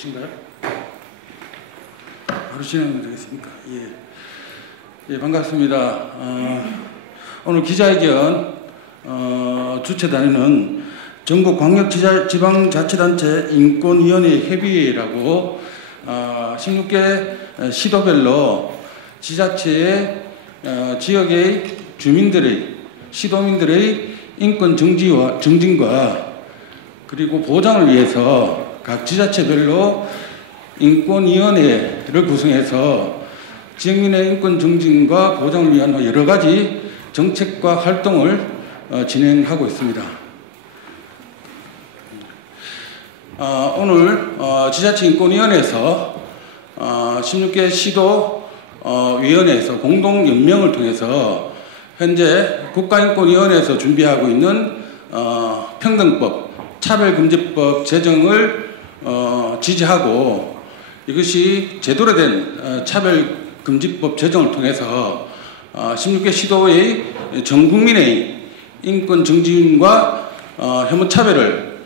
계신가요? 바로 진행되겠습니까? 예, 반갑습니다. 오늘 기자회견 주최단위는 전국광역지방자치단체 인권위원회 협의회라고 16개 시도별로 지자체의 지역의 주민들의 시도민들의 인권 증진과 그리고 보장을 위해서 각 지자체별로 인권위원회를 구성해서 지역민의 인권 증진과 보장을 위한 여러 가지 정책과 활동을 진행하고 있습니다. 오늘 지자체 인권위원회에서 16개 시도위원회에서 공동연명을 통해서 현재 국가인권위원회에서 준비하고 있는 평등법, 차별금지법 제정을 지지하고 이것이 제대로 된 차별금지법 제정을 통해서 16개 시도의 전 국민의 인권 증진과 혐오차별을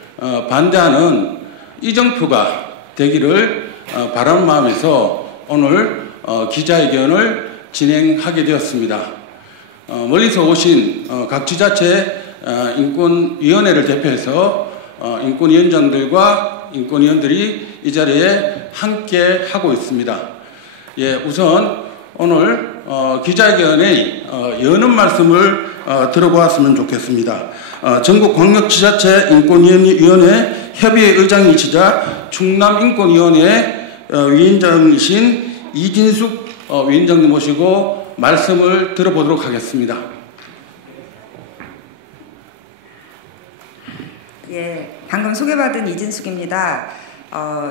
반대하는 이정표가 되기를 바라는 마음에서 오늘 기자회견을 진행하게 되었습니다. 멀리서 오신 각 지자체 인권위원회를 대표해서 인권위원장들과 인권위원들이 이 자리에 함께 하고 있습니다. 예, 우선 오늘 기자회견의 여는 말씀을 들어보았으면 좋겠습니다. 전국광역지자체 인권위원회 협의회 의장이시자 충남인권위원회 위원장이신 이진숙 위원장님 모시고 말씀을 들어보도록 하겠습니다. 예, 방금 소개받은 이진숙입니다.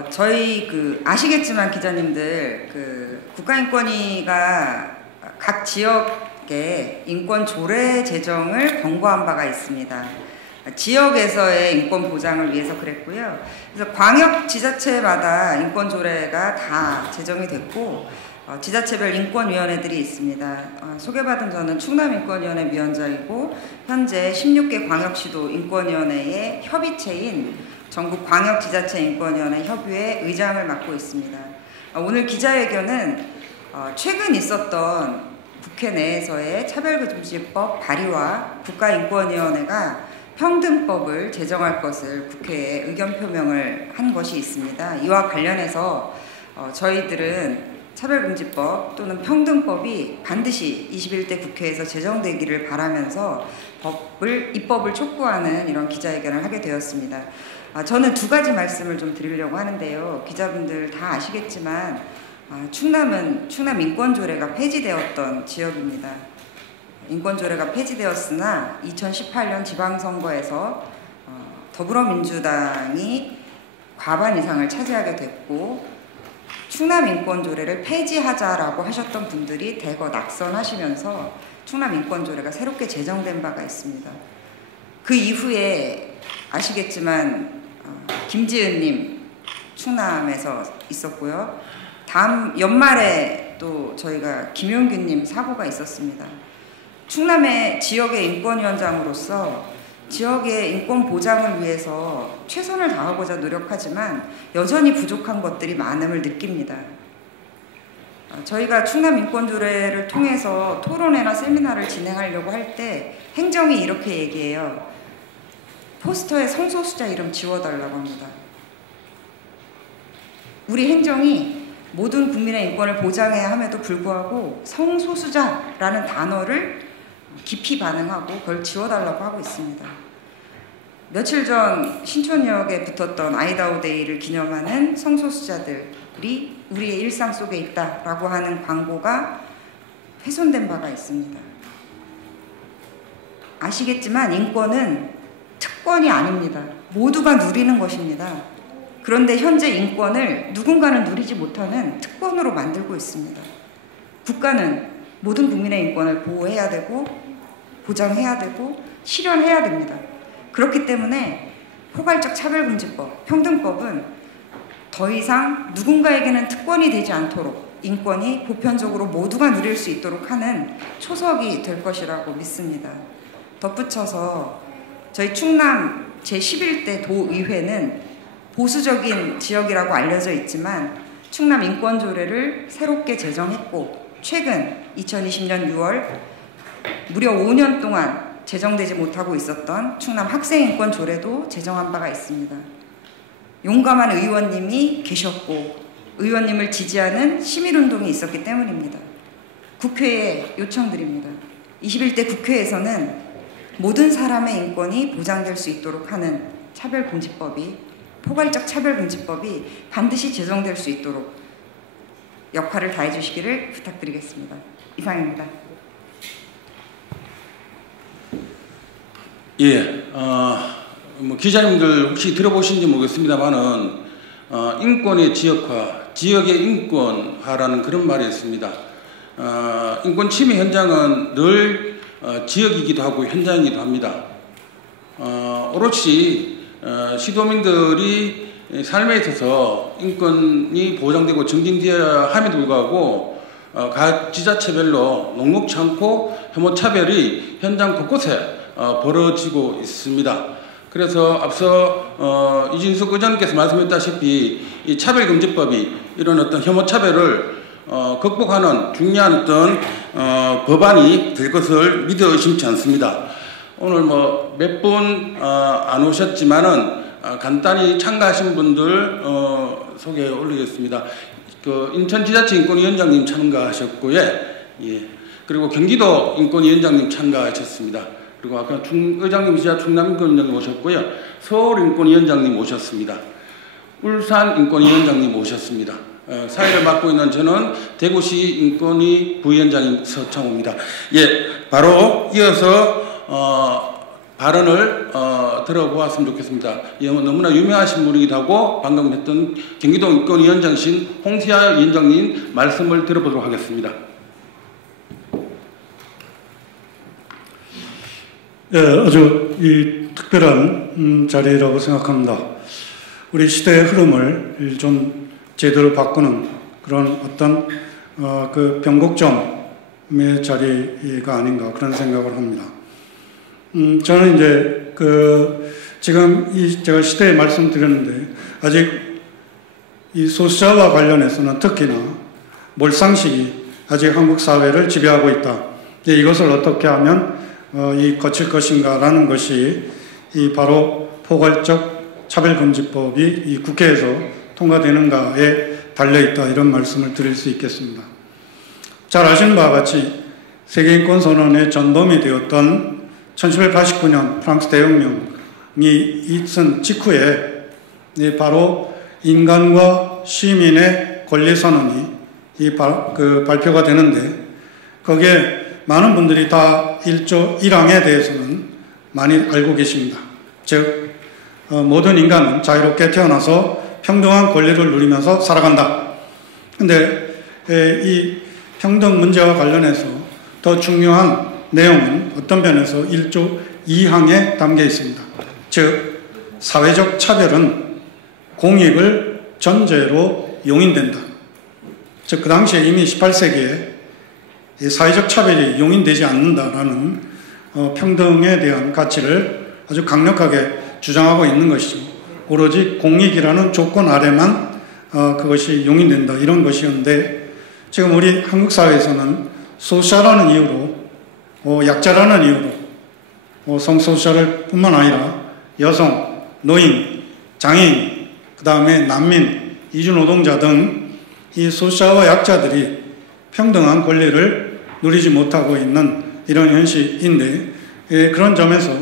저희 아시겠지만 기자님들 국가인권위가 각 지역의 인권 조례 제정을 권고한 바가 있습니다. 지역에서의 인권 보장을 위해서 그랬고요. 그래서 광역 지자체마다 인권 조례가 다 제정이 됐고 지자체별 인권위원회들이 있습니다. 소개받은 저는 충남인권위원회 위원장이고 현재 16개 광역시도 인권위원회의 협의체인 전국광역지자체인권위원회 협의회 의장을 맡고 있습니다. 오늘 기자회견은 최근 있었던 국회 내에서의 차별금지법 발의와 국가인권위원회가 평등법을 제정할 것을 국회에 의견 표명을 한 것이 있습니다. 이와 관련해서 저희들은 차별금지법 또는 평등법이 반드시 21대 국회에서 제정되기를 바라면서 입법을 촉구하는 이런 기자회견을 하게 되었습니다. 저는 두 가지 말씀을 좀 드리려고 하는데요. 기자분들 다 아시겠지만 충남은 충남 인권조례가 폐지되었던 지역입니다. 인권조례가 폐지되었으나 2018년 지방선거에서 더불어민주당이 과반 이상을 차지하게 됐고 충남 인권조례를 폐지하자라고 하셨던 분들이 대거 낙선하시면서 충남 인권조례가 새롭게 제정된 바가 있습니다. 그 이후에 아시겠지만 김지은님 충남에서 있었고요. 다음 연말에 또 저희가 김용균님 사고가 있었습니다. 충남의 지역의 인권위원장으로서 지역의 인권 보장을 위해서 최선을 다하고자 노력하지만 여전히 부족한 것들이 많음을 느낍니다. 저희가 충남 인권조례를 통해서 토론회나 세미나를 진행하려고 할 때 행정이 이렇게 얘기해요. 포스터에 성소수자 이름 지워달라고 합니다. 우리 행정이 모든 국민의 인권을 보장해야 함에도 불구하고 성소수자라는 단어를 깊이 반응하고 그걸 지워달라고 하고 있습니다. 며칠 전 신촌역에 붙었던 아이다호데이를 기념하는 성소수자들이 우리의 일상 속에 있다라고 하는 광고가 훼손된 바가 있습니다. 아시겠지만 인권은 특권이 아닙니다. 모두가 누리는 것입니다. 그런데 현재 인권을 누군가는 누리지 못하는 특권으로 만들고 있습니다. 국가는 모든 국민의 인권을 보호해야 되고 보장해야 되고 실현해야 됩니다. 그렇기 때문에 포괄적 차별금지법, 평등법은 더 이상 누군가에게는 특권이 되지 않도록 인권이 보편적으로 모두가 누릴 수 있도록 하는 초석이 될 것이라고 믿습니다. 덧붙여서 저희 충남 제11대 도의회는 보수적인 지역이라고 알려져 있지만 충남 인권조례를 새롭게 제정했고 최근 2020년 6월 무려 5년 동안 제정되지 못하고 있었던 충남 학생인권조례도 제정한 바가 있습니다. 용감한 의원님이 계셨고 의원님을 지지하는 시민운동이 있었기 때문입니다. 국회에 요청드립니다. 21대 국회에서는 모든 사람의 인권이 보장될 수 있도록 하는 차별금지법이, 포괄적 차별금지법이 반드시 제정될 수 있도록 역할을 다해 주시기를 부탁드리겠습니다. 이상입니다. 예, 뭐 기자님들 혹시 들어보신지 모르겠습니다만은 인권의 지역화, 지역의 인권화라는 그런 말이 있습니다. 인권 침해 현장은 늘 지역이기도 하고 현장이기도 합니다. 오롯이 시도민들이 삶에 있어서 인권이 보장되고 증진되어야 함에도 불구하고 각 지자체별로 녹록치 않고 혐오차별이 현장 곳곳에 벌어지고 있습니다. 그래서 앞서 이진숙 의장님께서 말씀했다시피 이 차별금지법이 이런 어떤 혐오차별을 극복하는 중요한 어떤 법안이 될 것을 믿어 의심치 않습니다. 오늘 뭐 몇 분 안 오셨지만은 간단히 참가하신 분들 소개 올리겠습니다. 그 인천지자체 인권위원장님 참가하셨고요. 예. 그리고 경기도 인권위원장님 참가하셨습니다. 그리고 아까 의장님이시자 충남인권위원장님 오셨고요. 서울인권위원장님 오셨습니다. 울산인권위원장님 오셨습니다. 사회를 맡고 있는 저는 대구시 인권위 부위원장인 서창호입니다. 예, 바로 이어서 발언을 들어보았으면 좋겠습니다. 예, 너무나 유명하신 분이기도 하고 방금 했던 경기도 인권위원장이신 홍시아 위원장님 말씀을 들어보도록 하겠습니다. 예, 아주 특별한 자리라고 생각합니다. 우리 시대의 흐름을 좀 제대로 바꾸는 그런 어떤 그 변곡점의 자리가 아닌가 그런 생각을 합니다. 저는 이제 지금 제가 시대에 말씀드렸는데 아직 이 소수자와 관련해서는 특히나 몰상식이 아직 한국 사회를 지배하고 있다. 이것을 어떻게 하면 거칠 것인가라는 것이 바로 포괄적 차별금지법이 이 국회에서 통과되는가에 달려있다 이런 말씀을 드릴 수 있겠습니다. 잘 아시는 바와 같이 세계인권선언의 전범이 되었던 1789년 프랑스 대혁명이 있은 직후에 바로 인간과 시민의 권리선언이 발표가 되는데 거기에 많은 분들이 다 1조 1항에 대해서는 많이 알고 계십니다. 즉 모든 인간은 자유롭게 태어나서 평등한 권리를 누리면서 살아간다. 그런데 이 평등 문제와 관련해서 더 중요한 내용은 어떤 면에서 1조 2항에 담겨 있습니다. 즉 사회적 차별은 공익을 전제로 용인된다. 즉 그 당시에 이미 18세기에 사회적 차별이 용인되지 않는다라는 평등에 대한 가치를 아주 강력하게 주장하고 있는 것이죠. 오로지 공익이라는 조건 아래만 그것이 용인된다 이런 것이었는데 지금 우리 한국 사회에서는 소수자라는 이유로 약자라는 이유로 성소수자를 뿐만 아니라 여성, 노인, 장애인, 그 다음에 난민, 이주노동자 등 이 소수자와 약자들이 평등한 권리를 누리지 못하고 있는 이런 현실인데 그런 점에서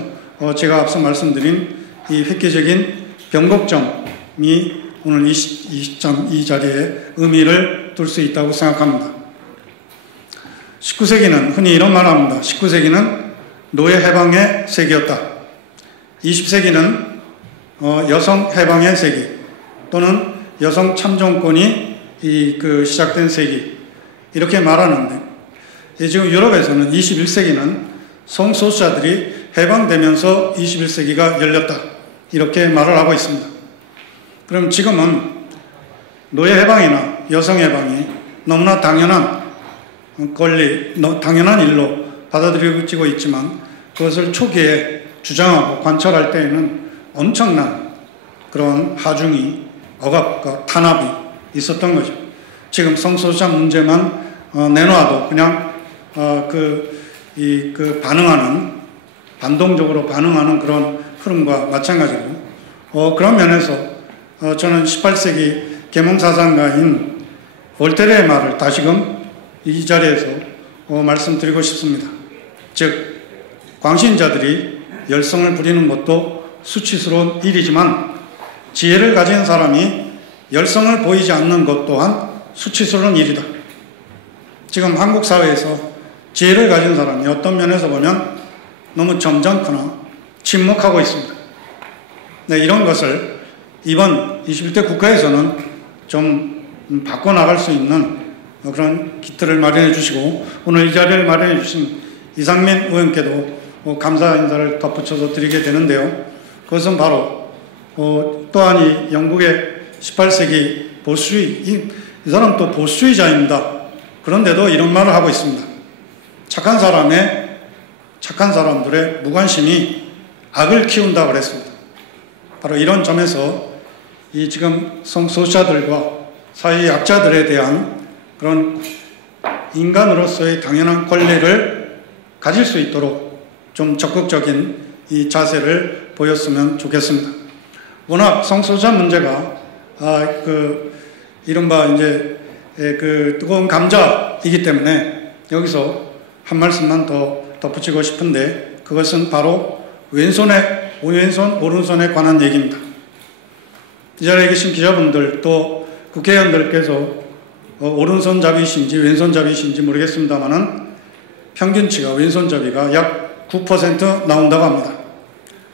제가 앞서 말씀드린 이 획기적인 변곡점이 오늘 이 자리에 의미를 둘 수 있다고 생각합니다. 19세기는 흔히 이런 말을 합니다. 19세기는 노예 해방의 세기였다. 20세기는 여성 해방의 세기 또는 여성 참정권이 시작된 세기 이렇게 말하는데 지금 유럽에서는 21세기는 성소수자들이 해방되면서 21세기가 열렸다 이렇게 말을 하고 있습니다. 그럼 지금은 노예 해방이나 여성 해방이 너무나 당연한 권리, 당연한 일로 받아들여지고 있지만 그것을 초기에 주장하고 관철할 때에는 엄청난 그런 하중이, 억압과 탄압이 있었던 거죠. 지금 성소수자 문제만 내놓아도 그냥 반응하는, 반동적으로 반응하는 그런 흐름과 마찬가지고, 그런 면에서 저는 18세기 계몽사상가인 볼테르의 말을 다시금 이 자리에서 말씀드리고 싶습니다. 즉, 광신자들이 열성을 부리는 것도 수치스러운 일이지만 지혜를 가진 사람이 열성을 보이지 않는 것 또한 수치스러운 일이다. 지금 한국 사회에서 지혜를 가진 사람이 어떤 면에서 보면 너무 점잖거나 침묵하고 있습니다. 네, 이런 것을 이번 21대 국회에서는 좀 바꿔나갈 수 있는 그런 기틀을 마련해 주시고, 오늘 이 자리를 마련해 주신 이상민 의원께도 감사 인사를 덧붙여서 드리게 되는데요. 그것은 바로 또한 이 영국의 18세기 보수주의, 이 사람 또 보수주의자입니다. 그런데도 이런 말을 하고 있습니다. 착한 사람들의 무관심이 악을 키운다고 그랬습니다. 바로 이런 점에서 이 지금 성소수자들과 사회 약자들에 대한 그런 인간으로서의 당연한 권리를 가질 수 있도록 좀 적극적인 이 자세를 보였으면 좋겠습니다. 워낙 성소수자 문제가 이른바 이제 뜨거운 감자이기 때문에 여기서 한 말씀만 더 덧붙이고 싶은데, 그것은 바로 왼손, 오른손에 관한 얘기입니다. 이 자리에 계신 기자분들 또 국회의원들께서 오른손잡이신지 왼손잡이신지 모르겠습니다만은 평균치가 왼손잡이가 약 9% 나온다고 합니다.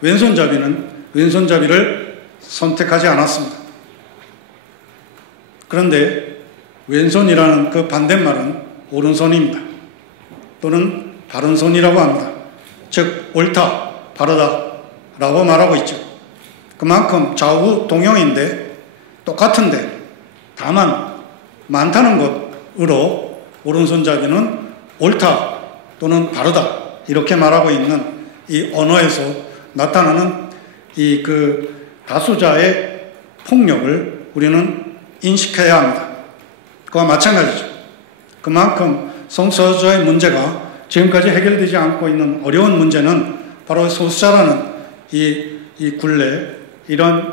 왼손잡이는 왼손잡이를 선택하지 않았습니다. 그런데 왼손이라는 그 반대말은 오른손입니다. 또는 바른손이라고 합니다. 즉 옳다, 바르다 라고 말하고 있죠. 그만큼 좌우 동형인데 똑같은데 다만 많다는 것으로 오른손잡이는 옳다 또는 바르다 이렇게 말하고 있는 이 언어에서 나타나는 이 다수자의 폭력을 우리는 인식해야 합니다. 그와 마찬가지죠. 그만큼 성소수자의 문제가 지금까지 해결되지 않고 있는 어려운 문제는 바로 소수자라는 이 굴레,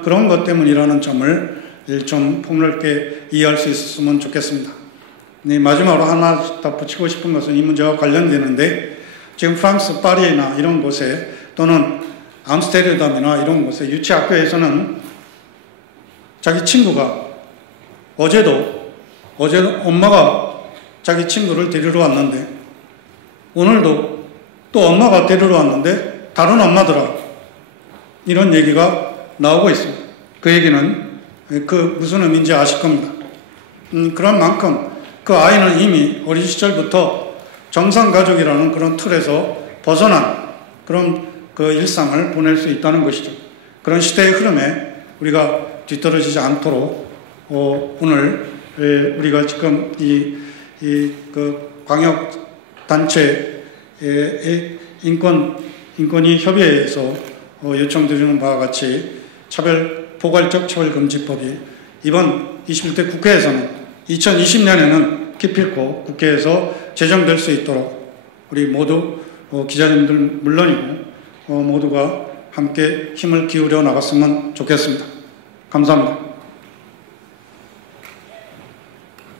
그런 것 때문이라는 점을 좀 폭넓게 이해할 수 있었으면 좋겠습니다. 네, 마지막으로 하나 더 붙이고 싶은 것은 이 문제와 관련되는데, 지금 프랑스 파리나 이런 곳에 또는 암스테르담이나 이런 곳에 유치학교에서는 자기 친구가 어제도 엄마가 자기 친구를 데리러 왔는데 오늘도 또 엄마가 데리러 왔는데 다른 엄마더라, 이런 얘기가 나오고 있습니다. 그 얘기는 무슨 의미인지 아실 겁니다. 그런 만큼 그 아이는 이미 어린 시절부터 정상가족이라는 그런 틀에서 벗어난 그런 일상을 보낼 수 있다는 것이죠. 그런 시대의 흐름에 우리가 뒤떨어지지 않도록 오늘 우리가 지금 광역단체의 인권위 협의회에서 요청드리는 바와 같이 포괄적 처벌금지법이 이번 21대 국회에서는 2020년에는 기필코 국회에서 제정될 수 있도록 우리 모두 기자님들 물론이고 모두가 함께 힘을 기울여 나갔으면 좋겠습니다. 감사합니다.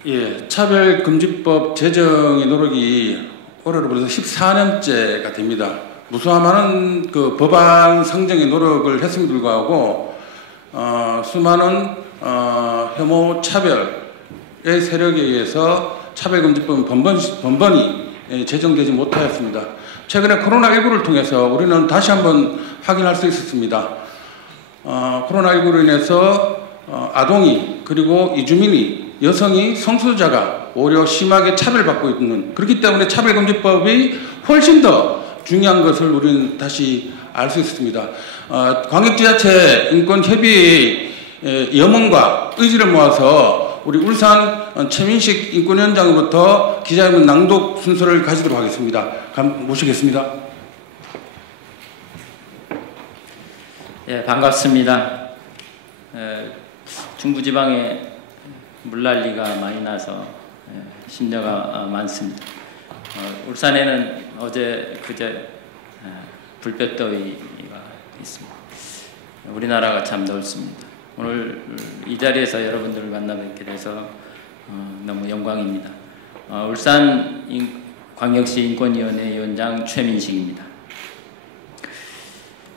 예, 차별금지법 제정의 노력이 올해로 벌써 14년째가 됩니다. 무수한 법안 상정의 노력을 했음에도 불구하고 수많은 혐오 차별의 세력에 의해서 차별금지법은 번번이 제정되지 못하였습니다. 최근에 코로나19를 통해서 우리는 다시 한번 확인할 수 있었습니다. 코로나19로 인해서 아동이, 그리고 이주민이, 여성이, 성소수자가 오히려 심하게 차별받고 있는, 그렇기 때문에 차별금지법이 훨씬 더 중요한 것을 우리는 다시 알 수 있습니다. 광역지자체 인권협의회의 염원과 의지를 모아서 우리 울산 최민식 인권위원장으로부터 기자회견 낭독 순서를 가지도록 하겠습니다. 모시겠습니다. 예, 반갑습니다. 중부지방에 물난리가 많이 나서 심려가 많습니다. 울산에는 어제 그제 불볕더위가 있습니다. 우리나라가 참 넓습니다. 오늘 이 자리에서 여러분들을 만나 뵙게 돼서 너무 영광입니다. 울산 광역시 인권위원회 위원장 최민식입니다.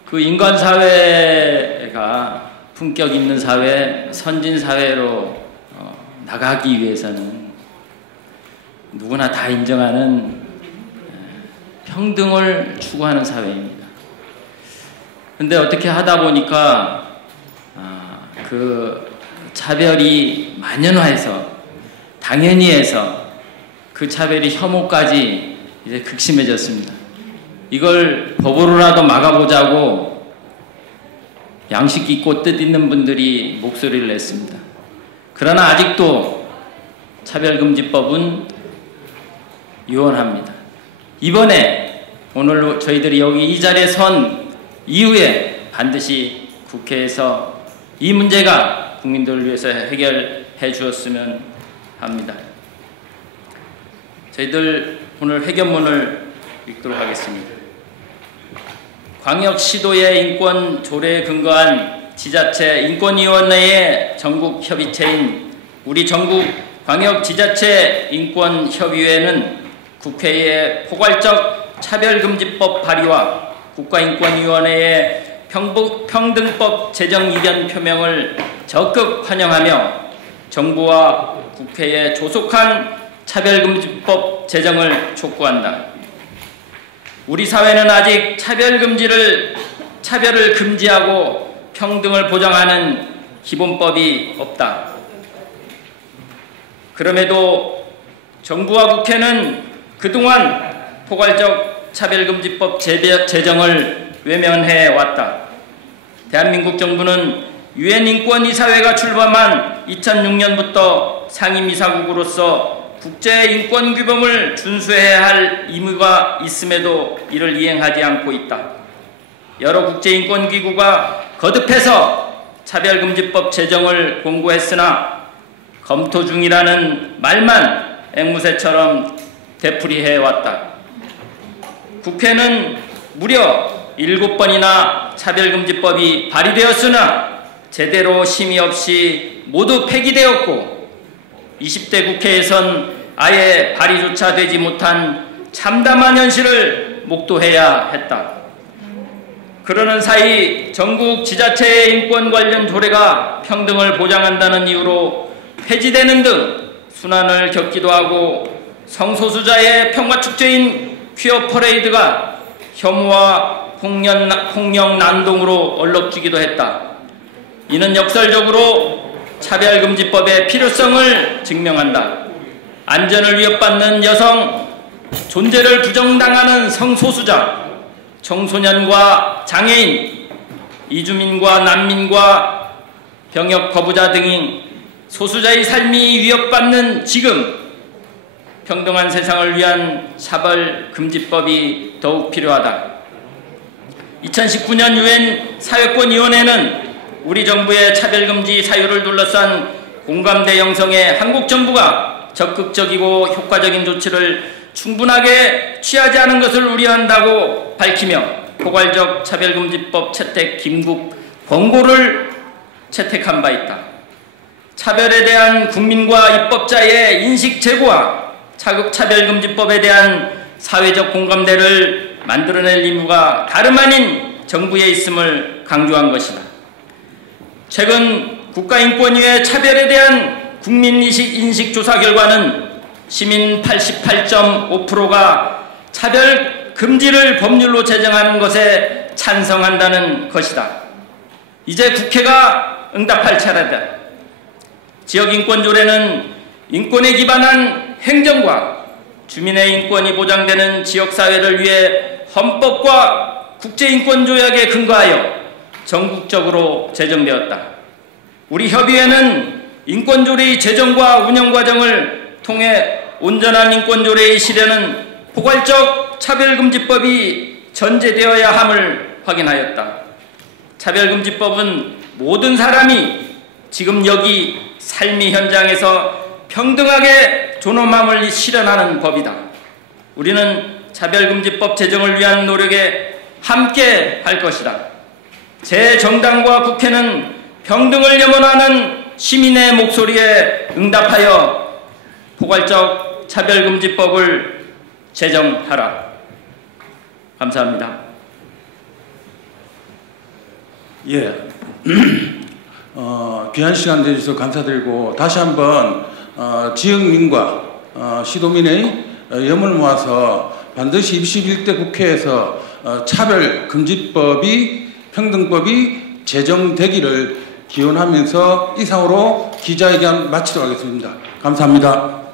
그 인권사회가 품격 있는 사회, 선진사회로 나가기 위해서는 누구나 다 인정하는 평등을 추구하는 사회입니다. 근데 어떻게 하다 보니까 그 차별이 만연화해서 당연히 해서 그 차별이 혐오까지 이제 극심해졌습니다. 이걸 법으로라도 막아보자고 양식 있고 뜻 있는 분들이 목소리를 냈습니다. 그러나 아직도 차별금지법은 유언합니다. 이번에 오늘 저희들이 여기 이 자리에 선 이후에 반드시 국회에서 이 문제가 국민들을 위해서 해결해 주었으면 합니다. 저희들 오늘 회견문을 읽도록 하겠습니다. 광역시도의 인권 조례에 근거한 지자체 인권위원회의 전국 협의체인 우리 전국 광역지자체 인권협의회는 국회의 포괄적 차별금지법 발의와 국가인권위원회의 평등법 제정 이견 표명을 적극 환영하며 정부와 국회의 조속한 차별금지법 제정을 촉구한다. 우리 사회는 아직 차별을 금지하고 평등을 보장하는 기본법이 없다. 그럼에도 정부와 국회는 그동안 포괄적 차별금지법 제정을 외면해 왔다. 대한민국 정부는 유엔 인권이사회가 출범한 2006년부터 상임이사국으로서 국제인권규범을 준수해야 할 의무가 있음에도 이를 이행하지 않고 있다. 여러 국제인권기구가 거듭해서 차별금지법 제정을 공고했으나 검토 중이라는 말만 앵무새처럼 되풀이해왔다. 국회는 무려 7번이나 차별금지법이 발의되었으나 제대로 심의 없이 모두 폐기되었고 20대 국회에선 아예 발의조차 되지 못한 참담한 현실을 목도해야 했다. 그러는 사이 전국 지자체의 인권 관련 조례가 평등을 보장한다는 이유로 폐지되는 등 순환을 겪기도 하고 성소수자의 평화축제인 퀴어 퍼레이드가 혐오와 폭력 난동으로 얼럭지기도 했다. 이는 역설적으로 차별금지법의 필요성을 증명한다. 안전을 위협받는 여성, 존재를 부정당하는 성소수자, 청소년과 장애인, 이주민과 난민과 병역 거부자 등인 소수자의 삶이 위협받는 지금 평등한 세상을 위한 차별금지법이 더욱 필요하다. 2019년 유엔 사회권위원회는 우리 정부의 차별금지 사유를 둘러싼 공감대 형성에 한국 정부가 적극적이고 효과적인 조치를 충분하게 취하지 않은 것을 우려한다고 밝히며 포괄적 차별금지법 채택 긴급 권고를 채택한 바 있다. 차별에 대한 국민과 입법자의 인식 제고와 차별금지법에 대한 사회적 공감대를 만들어낼 의무가 다름 아닌 정부에 있음을 강조한 것이다. 최근 국가인권위의 차별에 대한 국민인식 조사 결과는 시민 88.5%가 차별 금지를 법률로 제정하는 것에 찬성한다는 것이다. 이제 국회가 응답할 차례다. 지역인권조례는 인권에 기반한 행정과 주민의 인권이 보장되는 지역사회를 위해 헌법과 국제인권조약에 근거하여 전국적으로 제정되었다. 우리 협의회는 인권조례의 제정과 운영 과정을 통해 온전한 인권조례의 실현은 포괄적 차별금지법이 전제되어야 함을 확인하였다. 차별금지법은 모든 사람이 지금 여기 삶의 현장에서 평등하게 존엄함을 실현하는 법이다. 우리는 차별금지법 제정을 위한 노력에 함께 할 것이다. 제 정당과 국회는 평등을 염원하는 시민의 목소리에 응답하여 포괄적 차별금지법을 제정하라. 감사합니다. 예. 귀한 시간 내주셔서 감사드리고 다시 한번 지역민과 시도민의 염을 모아서 반드시 21대 국회에서 차별금지법이 평등법이 제정되기를 기원하면서 이상으로 기자회견 마치도록 하겠습니다. 감사합니다.